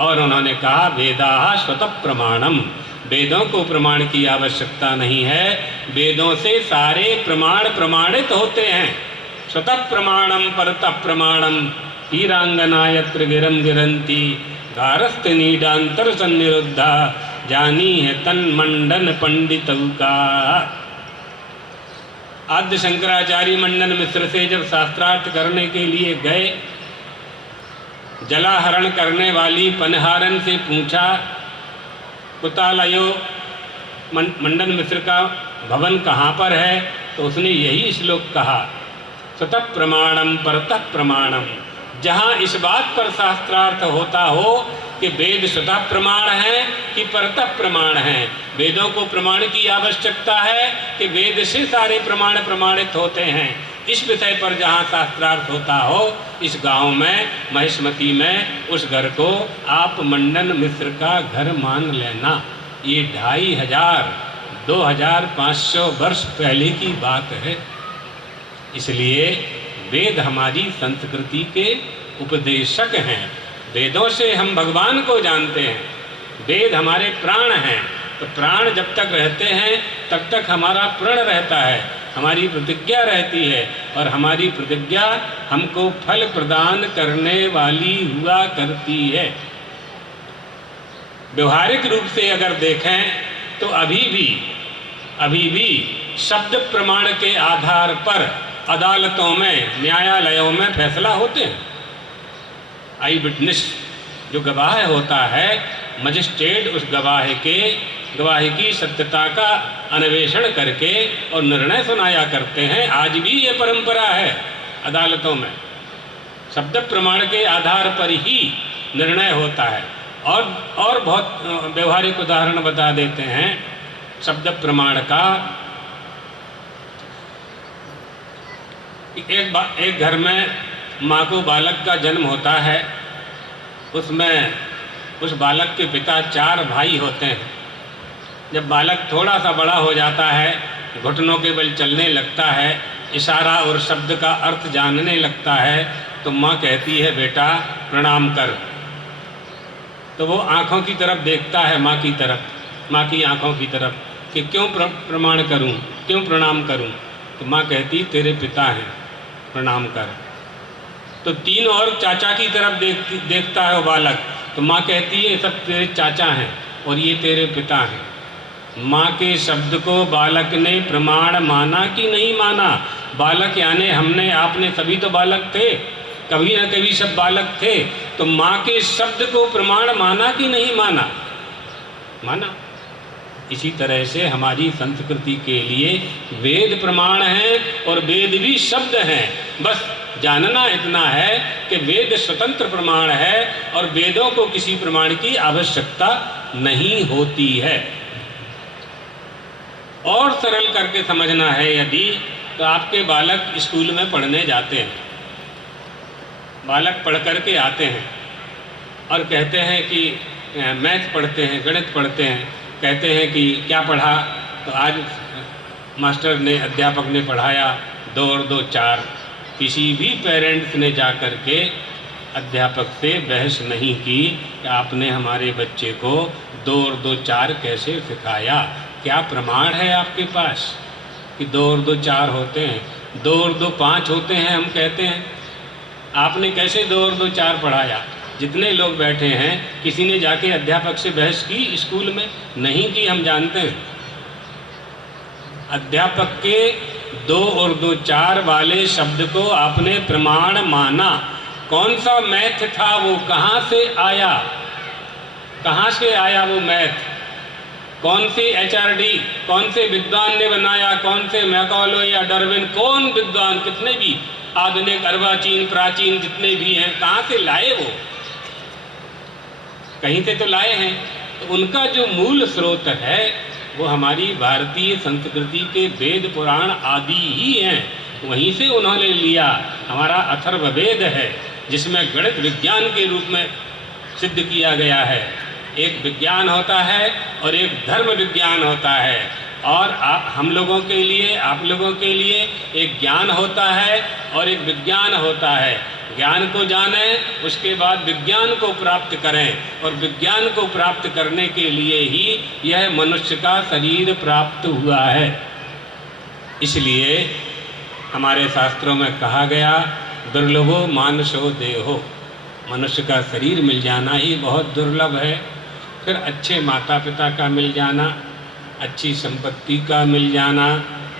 और उन्होंने कहा वेदाः स्वतः प्रमाणम, वेदों को प्रमाण की आवश्यकता नहीं है, वेदों से सारे प्रमाण प्रमाणित होते हैं। स्वतः प्रमाणम परतः प्रमाणम, हीरांगना यत्र गिरम गिरंती, गारस्थ नीडांतर सन्निरुद्धा, जानी है तन मंडन पंडित का। आद्य शंकराचार्य मंडन मिश्र से जब शास्त्रार्थ करने के लिए गए, जलाहरण करने वाली पनहारन से पूछा, कुतालयो, मंडन मिश्र का भवन कहाँ पर है? तो उसने यही श्लोक कहा, स्वतः प्रमाणम परतः प्रमाणम। जहाँ इस बात पर शास्त्रार्थ होता हो कि वेद स्वतः प्रमाण है कि परतः प्रमाण है, वेदों को प्रमाण की आवश्यकता है कि वेद से सारे प्रमाण प्रमाणित होते हैं, इस विषय पर जहाँ शास्त्रार्थ होता हो, इस गांव में महेशमती में उस घर को आप मंडन मिश्र का घर मान लेना। ये 2500 2500 वर्ष पहले की बात है। इसलिए वेद हमारी संस्कृति के उपदेशक हैं। वेदों से हम भगवान को जानते हैं। वेद हमारे प्राण हैं। तो प्राण जब तक रहते हैं तब तक हमारा प्रण रहता है, हमारी प्रतिज्ञा रहती है, और हमारी प्रतिज्ञा हमको फल प्रदान करने वाली हुआ करती है। व्यवहारिक रूप से अगर देखें तो अभी भी शब्द प्रमाण के आधार पर अदालतों में, न्यायालयों में फैसला होते हैं। आई विटनेस जो गवाह होता है, मजिस्ट्रेट उस गवाही की सत्यता का अन्वेषण करके और निर्णय सुनाया करते हैं। आज भी ये परंपरा है अदालतों में, शब्द प्रमाण के आधार पर ही निर्णय होता है। और बहुत व्यवहारिक उदाहरण बता देते हैं शब्द प्रमाण का। एक घर में माँ को बालक का जन्म होता है। उसमें उस बालक के पिता 4 भाई होते हैं। जब बालक थोड़ा सा बड़ा हो जाता है, घुटनों के बल चलने लगता है, इशारा और शब्द का अर्थ जानने लगता है, तो माँ कहती है बेटा प्रणाम कर। तो वो आँखों की तरफ देखता है, माँ की आँखों की तरफ, कि क्यों प्रमाण करूं, क्यों प्रणाम करूं। तो माँ कहती तेरे पिता हैं, प्रणाम कर। तो 3 और चाचा की तरफ देखता है वो बालक। तो माँ कहती है ये सब तेरे चाचा हैं और ये तेरे पिता हैं। माँ के शब्द को बालक ने प्रमाण माना कि नहीं माना? बालक यानी हमने आपने सभी तो बालक थे, कभी न कभी सब बालक थे। तो माँ के शब्द को प्रमाण माना कि नहीं माना? माना। इसी तरह से हमारी संस्कृति के लिए वेद प्रमाण हैं और वेद भी शब्द हैं। बस जानना इतना है कि वेद स्वतंत्र प्रमाण है और वेदों को किसी प्रमाण की आवश्यकता नहीं होती है। और सरल करके समझना है यदि, तो आपके बालक स्कूल में पढ़ने जाते हैं, बालक पढ़ करके आते हैं और कहते हैं कि मैथ पढ़ते हैं, गणित पढ़ते हैं। कहते हैं कि क्या पढ़ा? तो आज मास्टर ने, अध्यापक ने पढ़ाया 2 और 2 4। किसी भी पेरेंट्स ने जा कर के अध्यापक से बहस नहीं की कि आपने हमारे बच्चे को 2 और 2 4 कैसे सिखाया, क्या प्रमाण है आपके पास कि 2 और 2 4 होते हैं, 2 और 2 5 होते हैं हम कहते हैं। आपने कैसे 2 और 2 4 पढ़ाया? जितने लोग बैठे हैं, किसी ने जाके अध्यापक से बहस की स्कूल में? नहीं की, हम जानते हैं। अध्यापक के 2 और 2 4 वाले शब्द को आपने प्रमाण माना। कौन सा मैथ था वो? कहाँ से आया? कहाँ से आया वो मैथ? कौन से HRD, कौन से विद्वान ने बनाया? कौन से मैकॉले या डार्विन, कौन विद्वान, कितने भी आधुनिक, अर्वाचीन, प्राचीन जितने भी हैं, कहाँ से लाए वो? कहीं से तो लाए हैं। तो उनका जो मूल स्रोत है वो हमारी भारतीय संस्कृति के वेद पुराण आदि ही हैं, वहीं से उन्होंने लिया। हमारा अथर्ववेद है जिसमें गणित विज्ञान के रूप में सिद्ध किया गया है। एक विज्ञान होता है और एक धर्म विज्ञान होता है। और हम लोगों के लिए, आप लोगों के लिए एक ज्ञान होता है और एक विज्ञान होता है। ज्ञान को जानें, उसके बाद विज्ञान को प्राप्त करें, और विज्ञान को प्राप्त करने के लिए ही यह मनुष्य का शरीर प्राप्त हुआ है। इसलिए हमारे शास्त्रों में कहा गया, दुर्लभो मानसो देहो, मनुष्य का शरीर मिल जाना ही बहुत दुर्लभ है। फिर अच्छे माता पिता का मिल जाना, अच्छी संपत्ति का मिल जाना,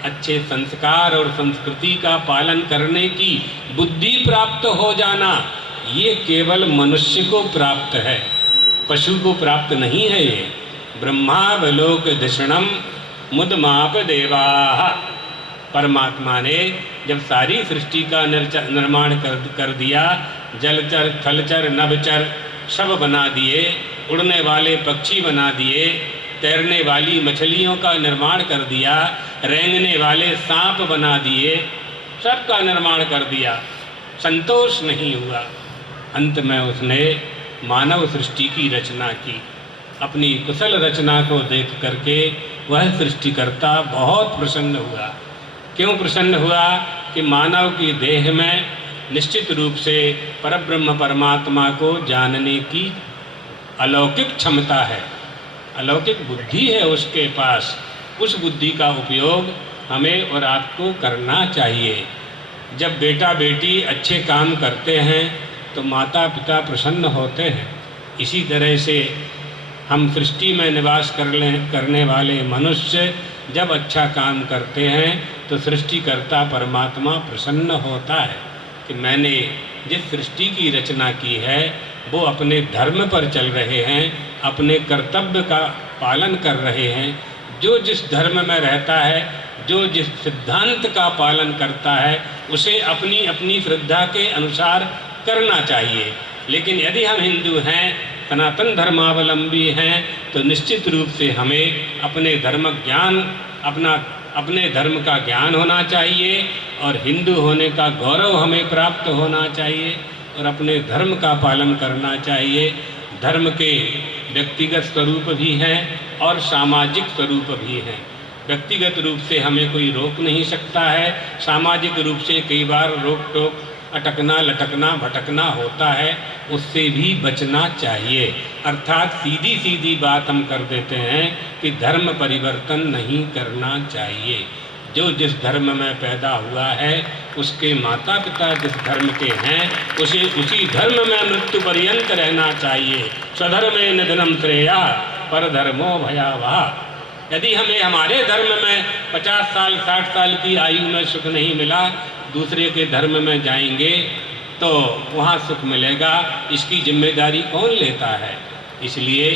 अच्छे संस्कार और संस्कृति का पालन करने की बुद्धि प्राप्त हो जाना, ये केवल मनुष्य को प्राप्त है, पशु को प्राप्त नहीं है। ये ब्रह्मावलोक धिषणम मुदमाप देवाः, परमात्मा ने जब सारी सृष्टि का निर्माण कर दिया, जलचर, थलचर, नभचर सब बना दिए, उड़ने वाले पक्षी बना दिए, तैरने वाली मछलियों का निर्माण कर दिया, रेंगने वाले सांप बना दिए, सबका निर्माण कर दिया, संतोष नहीं हुआ। अंत में उसने मानव सृष्टि की रचना की। अपनी कुशल रचना को देख करके वह सृष्टिकर्ता बहुत प्रसन्न हुआ। क्यों प्रसन्न हुआ? कि मानव की देह में निश्चित रूप से परब्रह्म परमात्मा को जानने की अलौकिक क्षमता है, अलौकिक बुद्धि है उसके पास। उस बुद्धि का उपयोग हमें और आपको करना चाहिए। जब बेटा बेटी अच्छे काम करते हैं तो माता पिता प्रसन्न होते हैं। इसी तरह से हम सृष्टि में निवास करने वाले मनुष्य जब अच्छा काम करते हैं तो सृष्टिकर्ता परमात्मा प्रसन्न होता है कि मैंने जिस सृष्टि की रचना की है वो अपने धर्म पर चल रहे हैं, अपने कर्तव्य का पालन कर रहे हैं। जो जिस धर्म में रहता है, जो जिस सिद्धांत का पालन करता है, उसे अपनी अपनी श्रद्धा के अनुसार करना चाहिए। लेकिन यदि हम हिंदू हैं, सनातन धर्मावलंबी हैं, तो निश्चित रूप से हमें अपने धर्म का ज्ञान होना चाहिए और हिंदू होने का गौरव हमें प्राप्त होना चाहिए और अपने धर्म का पालन करना चाहिए। धर्म के व्यक्तिगत स्वरूप भी हैं और सामाजिक स्वरूप भी हैं। व्यक्तिगत रूप से हमें कोई रोक नहीं सकता है, सामाजिक रूप से कई बार रोक टोक, अटकना लटकना भटकना होता है, उससे भी बचना चाहिए। अर्थात सीधी सीधी बात हम कर देते हैं कि धर्म परिवर्तन नहीं करना चाहिए। जो जिस धर्म में पैदा हुआ है, उसके माता पिता जिस धर्म के हैं, उसे उसी धर्म में मृत्यु पर्यंत रहना चाहिए। स्वधर्मे निधनम श्रेया परधर्मो भयावह। यदि हमें हमारे धर्म में 50 साल 60 साल की आयु में सुख नहीं मिला, दूसरे के धर्म में जाएंगे तो वहाँ सुख मिलेगा। इसकी जिम्मेदारी कौन लेता है? इसलिए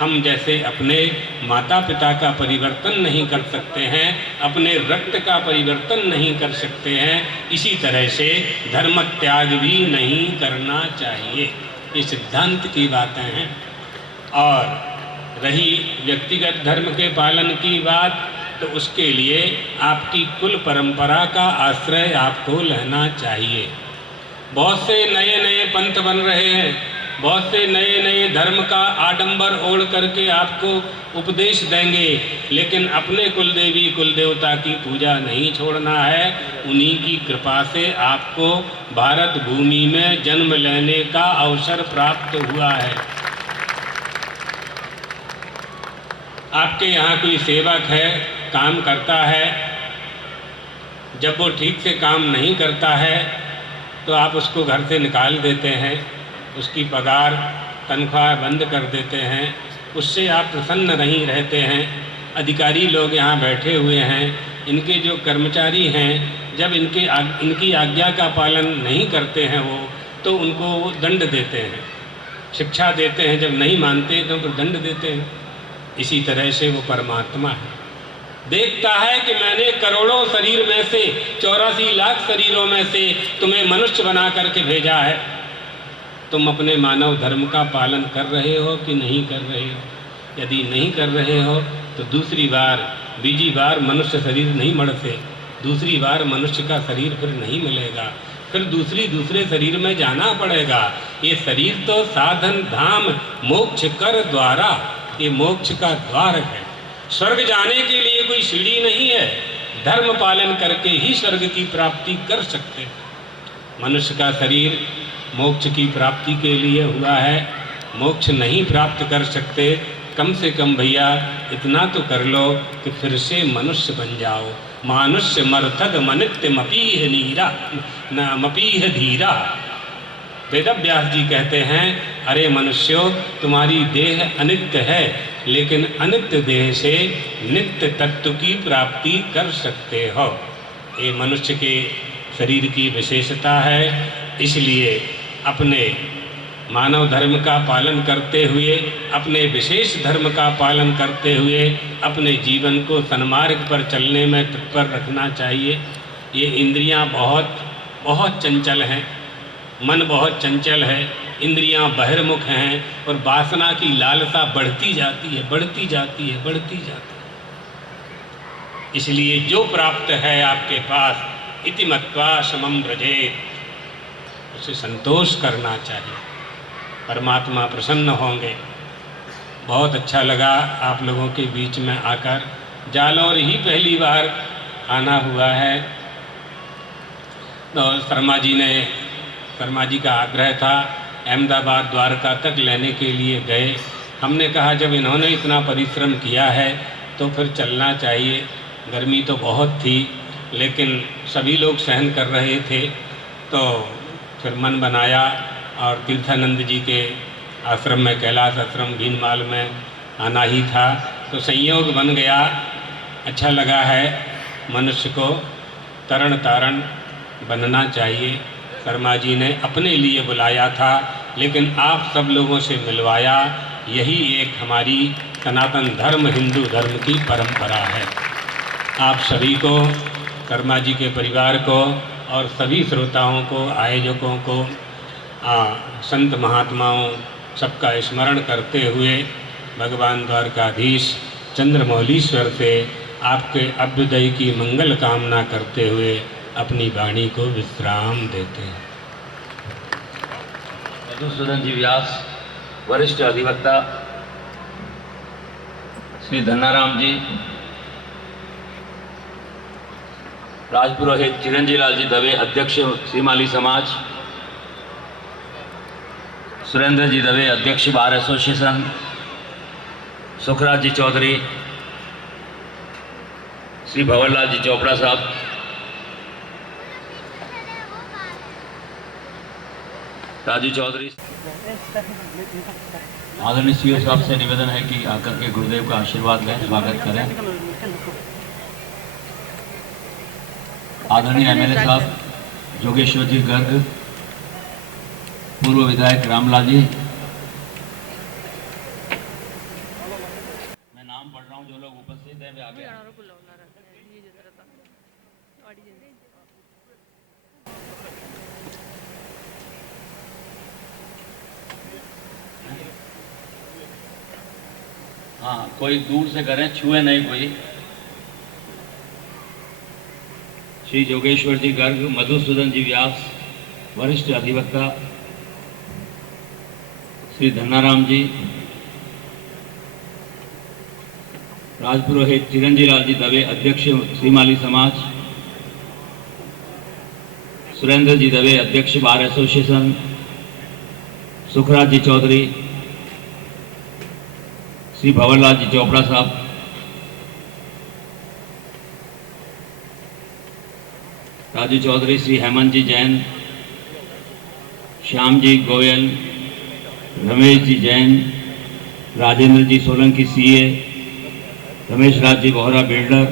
हम जैसे अपने माता पिता का परिवर्तन नहीं कर सकते हैं, अपने रक्त का परिवर्तन नहीं कर सकते हैं, इसी तरह से धर्म त्याग भी नहीं करना चाहिए। ये सिद्धांत की बातें हैं। और रही व्यक्तिगत धर्म के पालन की बात, तो उसके लिए आपकी कुल परंपरा का आश्रय आपको लेना चाहिए। बहुत से नए नए पंथ बन रहे हैं, बहुत से नए नए धर्म का आडंबर ओढ़ करके आपको उपदेश देंगे, लेकिन अपने कुल देवी कुल देवता की पूजा नहीं छोड़ना है। उन्हीं की कृपा से आपको भारत भूमि में जन्म लेने का अवसर प्राप्त हुआ है। आपके यहाँ कोई सेवक है, काम करता है, जब वो ठीक से काम नहीं करता है तो आप उसको घर से निकाल देते हैं, उसकी पगार तनख्वाह बंद कर देते हैं, उससे आप प्रसन्न नहीं रहते हैं। अधिकारी लोग यहाँ बैठे हुए हैं, इनके जो कर्मचारी हैं, जब इनकी आज्ञा का पालन नहीं करते हैं वो, तो उनको वो दंड देते हैं, शिक्षा देते हैं। जब नहीं मानते तो उनको दंड देते हैं। इसी तरह से वो परमात्मा है, देखता है कि मैंने करोड़ों शरीर में से 84 लाख शरीरों में से तुम्हें मनुष्य बना करके भेजा है। तुम अपने मानव धर्म का पालन कर रहे हो कि नहीं कर रहे हो? यदि नहीं कर रहे हो तो दूसरी बार मनुष्य शरीर नहीं मरते, दूसरी बार मनुष्य का शरीर फिर नहीं मिलेगा, फिर दूसरे शरीर में जाना पड़ेगा। ये शरीर तो साधन धाम मोक्ष कर द्वारा, ये मोक्ष का द्वार है। स्वर्ग जाने के लिए कोई सीढ़ी नहीं है, धर्म पालन करके ही स्वर्ग की प्राप्ति कर सकते हैं। मनुष्य का शरीर मोक्ष की प्राप्ति के लिए हुआ है, मोक्ष नहीं प्राप्त कर सकते, कम से कम भैया इतना तो कर लो कि फिर से मनुष्य बन जाओ। मानुष्य मर्थग मनित्य मपीह नीरा न मपीह धीरा। वेदव्यास जी कहते हैं, अरे मनुष्यों, तुम्हारी देह अनित्य है, लेकिन अनित्य देह से नित्य तत्व की प्राप्ति कर सकते हो। ये मनुष्य के शरीर की विशेषता है। इसलिए अपने मानव धर्म का पालन करते हुए, अपने विशेष धर्म का पालन करते हुए अपने जीवन को सन्मार्ग पर चलने में तत्पर रखना चाहिए। ये इंद्रियां बहुत चंचल हैं, मन बहुत चंचल है, इंद्रियां बहिर्मुख हैं और वासना की लालसा बढ़ती जाती है। इसलिए जो प्राप्त है आपके पास, इति मत्वा समम व्रजेत, उसे संतोष करना चाहिए, परमात्मा प्रसन्न होंगे। बहुत अच्छा लगा आप लोगों के बीच में आकर। जालौर ही पहली बार आना हुआ है, तो शर्मा जी का आग्रह था, अहमदाबाद द्वारका तक लेने के लिए गए। हमने कहा जब इन्होंने इतना परिश्रम किया है तो फिर चलना चाहिए। गर्मी तो बहुत थी, लेकिन सभी लोग सहन कर रहे थे, तो फिर मन बनाया और तीर्थानंद जी के आश्रम में, कैलाश आश्रम भीनमाल में आना ही था, तो संयोग बन गया। अच्छा लगा है, मनुष्य को तरण तारण बनना चाहिए। शर्मा जी ने अपने लिए बुलाया था, लेकिन आप सब लोगों से मिलवाया। यही एक हमारी सनातन धर्म, हिंदू धर्म की परंपरा है। आप सभी को, शर्मा जी के परिवार को और सभी श्रोताओं को, आयोजकों को, संत महात्माओं सबका स्मरण करते हुए भगवान द्वारकाधीश चंद्रमौलीश्वर से आपके अभ्युदय की मंगल कामना करते हुए अपनी वाणी को विश्राम देते हैं। मधुसूदन जी व्यास, वरिष्ठ अधिवक्ता श्री धन्नाराम जी, राजपुरोहित चिरंजी लाल जी दवे, अध्यक्ष श्रीमाली समाज, सुरेंद्र जी दवे, अध्यक्ष बार एसोसिएशन, सुखराज जी चौधरी, श्री भंवरलाल जी चोपड़ा साहब, राजू चौधरी। आदरणीय सीओ साहब से निवेदन है कि आकर के गुरुदेव का आशीर्वाद लें, स्वागत करें। आदरणीय एमएलए साहब जोगेश्वर जी गर्ग, पूर्व विधायक रामलाल जी, मैं नाम पढ़ रहा हूँ, जो लोग उपस्थित हैं वे आगे आएं। हाँ, कोई दूर से करें, छुए नहीं कोई। श्री जोगेश्वर जी गर्ग, मधुसूदन जी व्यास, वरिष्ठ अधिवक्ता श्री धन्नाराम जी, राजपुरोहित चिरंजी लाल जी दवे, अध्यक्ष श्रीमाली समाज, सुरेंद्र जी दवे, अध्यक्ष बार एसोसिएशन, सुखराज जी चौधरी, श्री भंवरलाल जी चोपड़ा साहब, राजू चौधरी, श्री हेमंत जी जैन, श्याम जी गोयल, रमेश जी जैन, राजेंद्र जी सोलंकी सीए, रमेश राज जी बोहरा बिल्डर,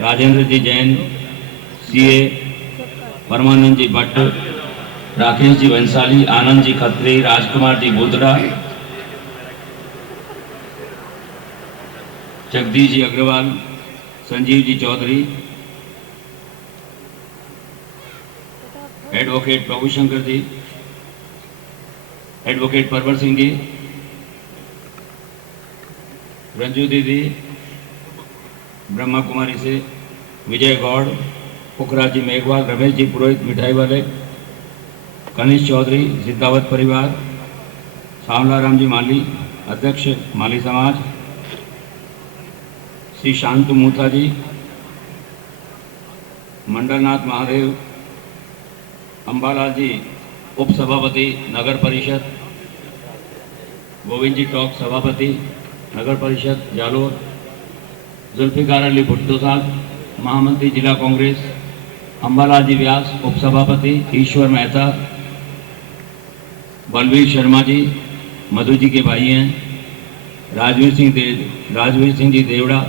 राजेंद्र जी जैन सीए, परमानंद जी भट्ट, राकेश जी वंशाली, आनंद जी खत्री, राजकुमार जी बुद्रा, जगदीश जी अग्रवाल, संजीव जी चौधरी, एडवोकेट प्रभुशंकर जी, एडवोकेट परवर सिंह जी, रंजू दीदी, ब्रह्मा कुमारी से विजय गौड़, पुखराज जी मेघवाल, रमेश जी पुरोहित मिठाई वाले, कनिष्ठ चौधरी, सिद्धावत परिवार, श्यामलाराम जी माली, अध्यक्ष माली समाज, श्री शांतु मूथा जी, मंडलनाथ महादेव, अंबालाल जी उप सभापति नगर परिषद, गोविंद जी टॉक सभापति नगर परिषद जालोर, जुल्फिकार अली भुट्टो साहब महामंत्री जिला कांग्रेस, अंबालाल जी व्यास उप सभापति, ईश्वर मेहता, बलवीर शर्मा जी मधु जी के भाई हैं, राजवीर सिंह जी देवड़ा,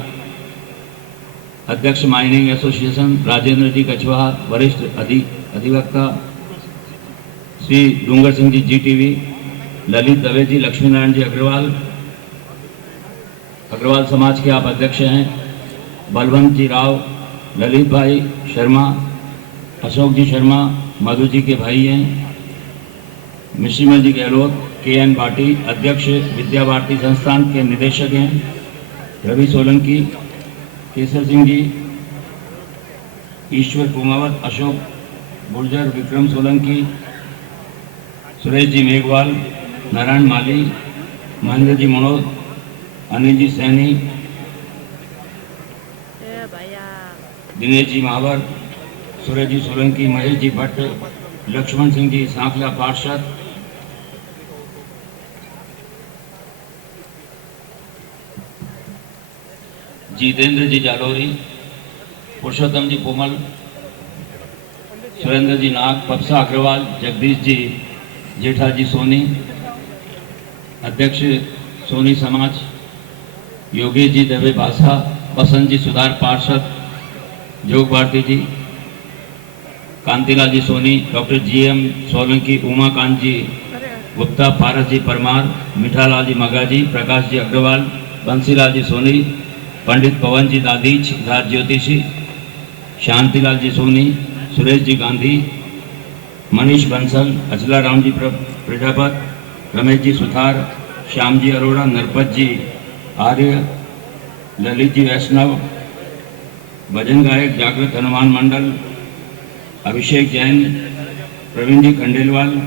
अध्यक्ष माइनिंग एसोसिएशन, राजेंद्र जी कछवाहा, वरिष्ठ अधिवक्ता, श्री डूंगर सिंह जी जीटीवी, ललित दवे जी, लक्ष्मी नारायण जी अग्रवाल समाज के आप अध्यक्ष हैं, बलवंत जी राव, ललित भाई शर्मा, अशोक जी शर्मा मधु जी के भाई हैं, मिश्रीमल जी गहलोत, KN भाटी अध्यक्ष विद्या भारती संस्थान के निदेशक हैं, रवि सोलंकी, केसर सिंह जी, ईश्वर कुमावत, अशोक गुर्जर, विक्रम सोलंकी, सुरेश जी मेघवाल, नारायण माली, महेंद्र जी मनोज, अनिल जी सैनी, ए भैया दिनेश जी महावर, सुरेश जी सोलंकी, महेश जी भट्ट, लक्ष्मण सिंह जी सांखला पार्षद, जितेंद्र जी जालोरी, पुरुषोत्तम जी पोमल, सुरेंद्र जी नाग, पप्सा अग्रवाल, जगदीश जी जेठा जी सोनी, अध्यक्ष सोनी समाज, योगेश जी दवे बासा, बसंत जी सुधार पार्षद, जोग भारती जी, कांतिलाल जी सोनी, डॉक्टर GM सोलंकी, उमाकांत जी गुप्ता, पारस जी परमार, मिठालाल जी मगाजी, प्रकाश जी अग्रवाल, बंसीलाल जी सोनी, पंडित पवन जी दादीच, सिद्धार्थ ज्योतिषी, शांतिलाल जी सोनी, सुरेश जी गांधी, मनीष बंसल, अचला राम जी प्रजापत, रमेश जी सुथार, श्याम जी अरोड़ा, नरपत जी आर्य, ललित जी वैष्णव, भजन गायक जागृत हनुमान मंडल, अभिषेक जैन, प्रवीण जी खंडेलवाल,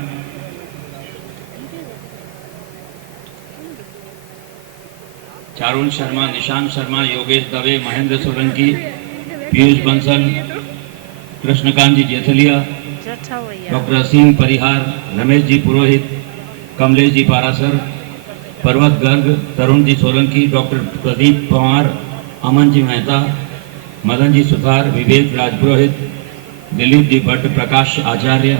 चारुल शर्मा, निशांत शर्मा, योगेश दवे, महेंद्र सोलंकी, पीयूष बंसल, कृष्णकांत जी जेथलिया, जठा भैया डॉक्टर असीम परिहार, रमेश जी पुरोहित, कमलेश जी पारासर, पर्वत गर्ग, तरुण जी सोलंकी, डॉक्टर प्रदीप पवार, अमन जी मेहता, मदन जी सुथार, विवेक राजपुरोहित, दिलीप जी भट्ट, प्रकाश आचार्य,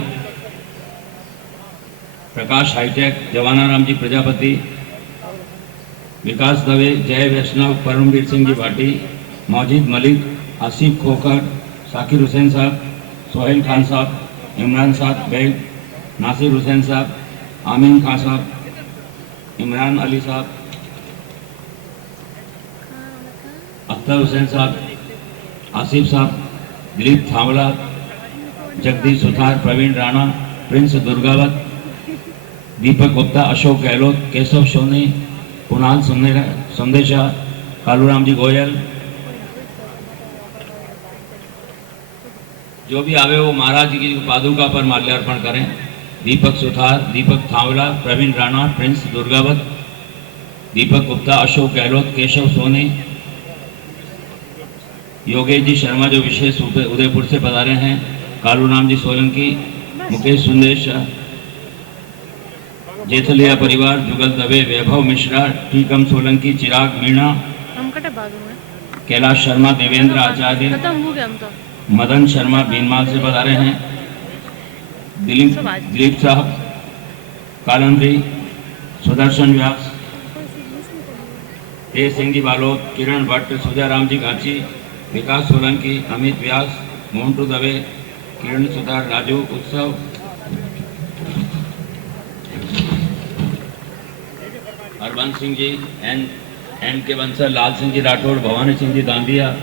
प्रकाश हाईटेक, जवानाराम जी प्रजापति, विकास दवे, जय वैष्णव, परमवीर सिंह जी भाटी, मौजिद मलिक, आसिफ खोखर, साकिर हुसैन साहब, सोहेल खान साहब, इमरान साहब बेग, नासिर हुसैन साहब, आमीन खान साहब, इमरान अली साहब, अख्तर हुसैन साहब, आसिफ साहब, दिलीप थावला, जगदीश सुथार, प्रवीण राणा, प्रिंस दुर्गावत, दीपक गुप्ता, अशोक गहलोत, केशव सोनी, कुणाल संदेशा, कालूराम जी गोयल, जो भी आवे वो महाराज जी की पादुका पर माल्यार्पण करें। दीपक सुथार, दीपक थावला, प्रवीण राणा, प्रिंस दुर्गावत, दीपक गुप्ता, अशोक गहलोत, केशव सोनी, योगेश जी शर्मा जो विशेष उदयपुर से पधारे हैं, कालूराम जी सोलंकी, मुकेश सुंदेश, जेथलिया परिवार, जुगल दवे, वैभव मिश्रा, टीकम सोलंकी, चिराग मीणा, हम कटे बाजू में कैलाश शर्मा, देवेंद्र आचार्य, खत्म हो गया हम तो मदन शर्मा बीनमाल से पधारे हैं, दिलीप साहब, कालंद्री, सुदर्शन व्यास, तेज सिंह जी बालोद, किरण भट्ट, सुजाराम जी गाची, विकास सोलंकी, अमित व्यास, मोन्टू दवे, किरण सुधार, राजू उत्सव, हरबंस सिंह जी, एन के बंसल, लाल सिंह जी राठौड़, भवानी सिंह जी दांदिया,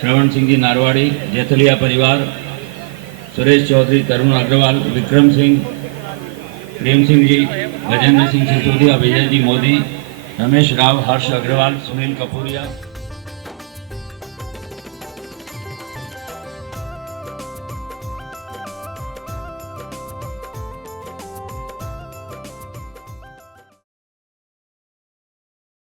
श्रवण सिंह जी नारवाड़ी, जेथलिया परिवार, सुरेश चौधरी, तरुण अग्रवाल, विक्रम सिंह, प्रेम सिंह जी, गजेंद्र सिंह सिसोदिया, विजय जी मोदी, रमेश राव, हर्ष अग्रवाल, सुनील कपूरिया।